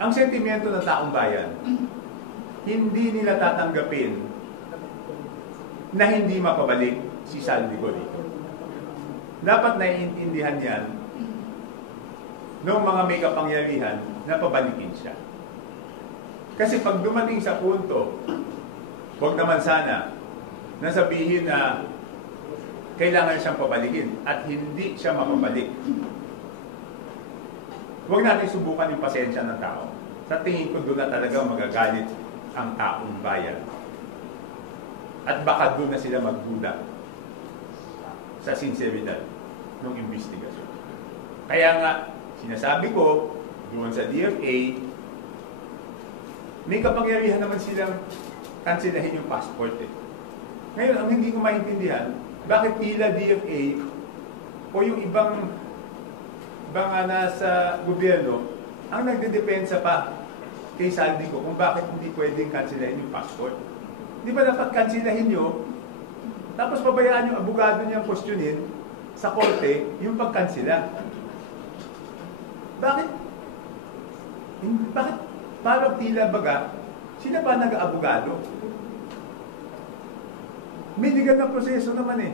ang sentimento ng taong bayan, hindi nila tatanggapin na hindi mapabalik si Saldico dito. Dapat naiintindihan yan ng mga may kapangyarihan na pabalikin siya. Kasi pag dumating sa punto, huwag naman sana na sabihin na kailangan siyang pabalikin at hindi siya mapabalik. Huwag natin subukan yung pasensya ng tao. Sa tingin ko doon na talaga magagalit ang taong bayan. At baka doon na sila magduda sa sinseridad ng investigasyon. Kaya nga, sinasabi ko, doon sa DFA, may kapangyarihan naman silang kanselahin yung passport eh. Ngayon, ang hindi ko maintindihan, bakit tila DFA o yung ibang nasa gobyerno ang nagdedepensa pa kay Saldico kung bakit hindi pwedeng kanselahin yung passport. Di ba dapat kanselahin nyo, tapos pabayaan yung abogado niyang questionin sa korte yung pagkansela? Bakit? Bakit? Parang tila baga, sila ba nag-abogado? May legal na proseso naman eh.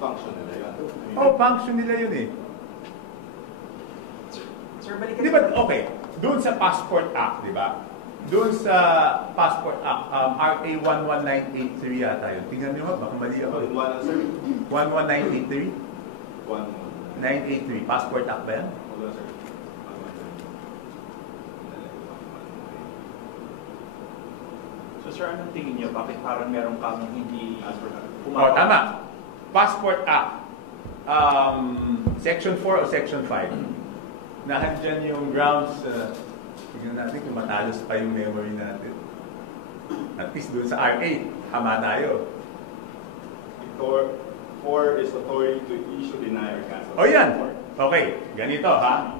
Function nila yun. Oh, function nila yun eh. Sir, balikan. Di ba, okay, doon sa Passport Act, di ba? Doon sa Passport Act, RA 11983 yata yun. Tingnan nyo nga, baka mali ako. 11983? 983, Passport Act ba yan? Wala, sir. So sir, anong tingin niyo? Bakit parang meron kang hindi Oh, tama. Passport Act. Section 4 o Section 5. Nahandyan yung grounds. Tingnan natin kung matalos pa yung memory natin. At least doon sa RA, hama tayo. 4 is authority to issue, deny, or cancel. O yan. Okay, ganito ha.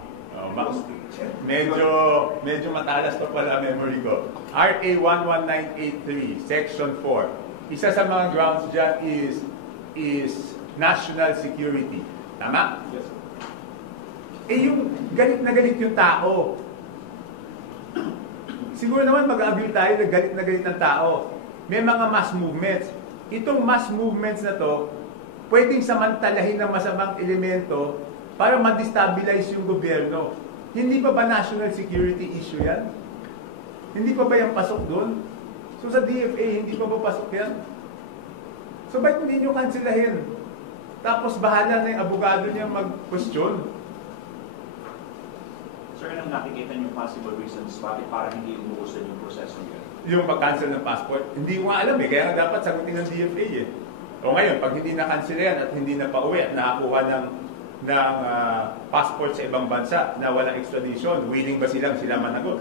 Medyo matalas pa pala memory ko. RA 11983, Section 4. Isa sa mga grounds dyan is national security. Tama? Yes, sir. Eh yung galit na galit yung tao. Siguro naman mag-a-agree tayo na galit ng tao. May mga mass movements. Itong mass movements na to, pwedeng samantalahin ng masamang elemento para ma-destabilize yung gobyerno. Hindi pa ba national security issue yan? Hindi pa ba yan pasok doon? So sa DFA, hindi pa ba pasok yan? So ba't hindi nyo kanselahin? Tapos bahala na yung abogado niya mag-question. Sir, anong nakikita niyo possible reasons bakit parang hindi umuusan yung proseso niyo? Yung pag-cancel ng passport, hindi ko nga alam eh. Kaya nga dapat sagutin ng DFA eh. O ngayon, pag hindi na-cancel yan at hindi na pauwi at nakakuha ng passport sa ibang bansa na walang extradition, willing ba sila managot?